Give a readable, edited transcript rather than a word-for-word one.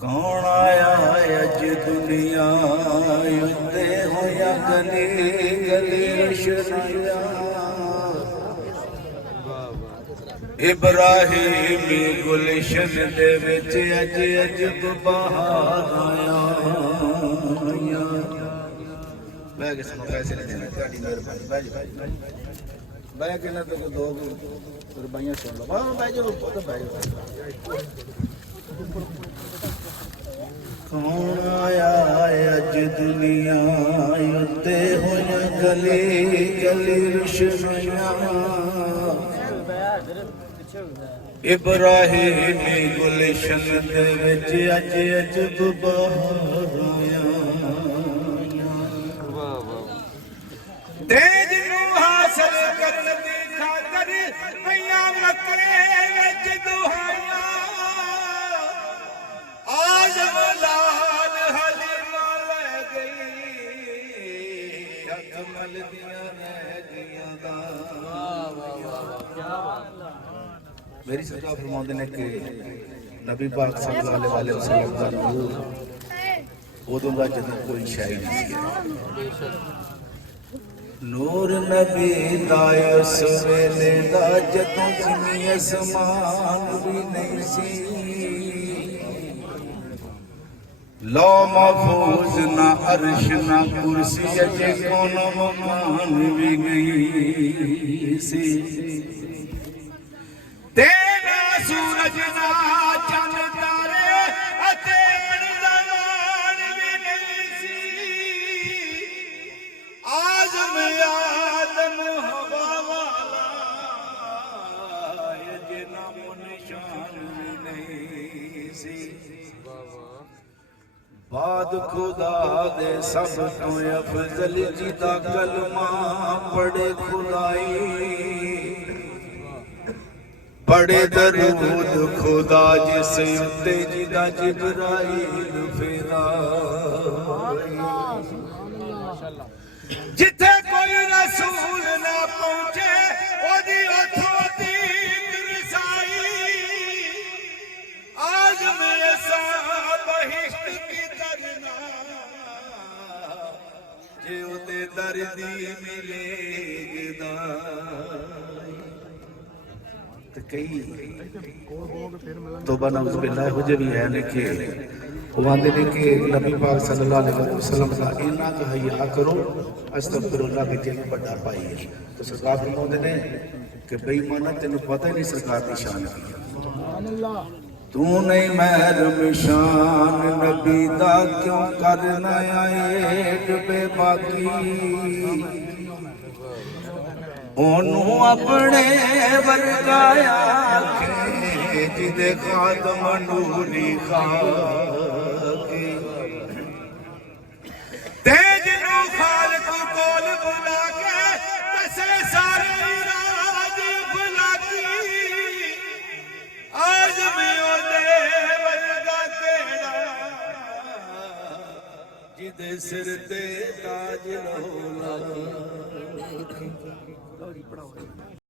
कौन आया अज दुनिया उत्ते होया गली गली रोशनिया इब्राहिमी गुलशन दे विच अज अजब बहार आया बह के सुनो पैसे नहीं देने तेरी मेहरबानी बह के ना तो दो रुपया सुन लो बह जाओ बह जाओ कौन आया अज दुनिया उत्ते होया गली गली रोशनिया इब्राहिमी गुलशन दे विच अज अजब बहार आया तेज नू हासिल करन दी खातर मैया मक्के विच दुहाइयां आज़म लाल हलीमा ले गई अकमल दियां रह गईयां दा मेरी सरकार फरमाते ने कि नबी पाक सल्लल्लाहु अलैहि वसल्लम दा नूर उदों दा जदों कोई शै नहीं सी नूर नबी दा उस वेले दा जदों ज़मीन आसमान भी नहीं सी लौ महफूज ना अर्श ना कुर्सी अजे कौन मकान भी नहीं सी तेरा सूरज ना चंद तारे अते जमान भी नहीं सी आज़म आदम हवा वाला ये नामो निशान भी नहीं सी बाद खुदा दे सब तो अफजल जिदा कलमा पढ़े खुदाई बड़े दरूद खुदा जिस उत्ते जिदा जिब्राइल फिरा जिथे कोई रसूल ना पहुंचे ओदी उथों दीन रसाई आज मेरे साथ बहिश्त की करना जे उते दर्दी मिलेगा कई तौबा नऊज़ बिल्लाह हो जे भी है ने कि वो आंदे ने कि नबी पाक सल्लल्लाहु अलैहि वसल्लम का इन्ना का हया करो अस्तगफिरुल्लाह भी तेन बड़ा पाई है तो सरकार फरमाते ने कि बेईमाना तेन पता ही नहीं सरकार की शान की सुभान अल्लाह तू नहीं महरम शान नबी दा क्यों करना आए डुबे बाकी ओनू अपने वर्गाया जिदे खातम नूरी खाके तेज नू खालक कोल बुला के दसे सारे राज बुलाकी आज मैं ओदे वर्गा केड़ा जिदे सिर ते ताज लौला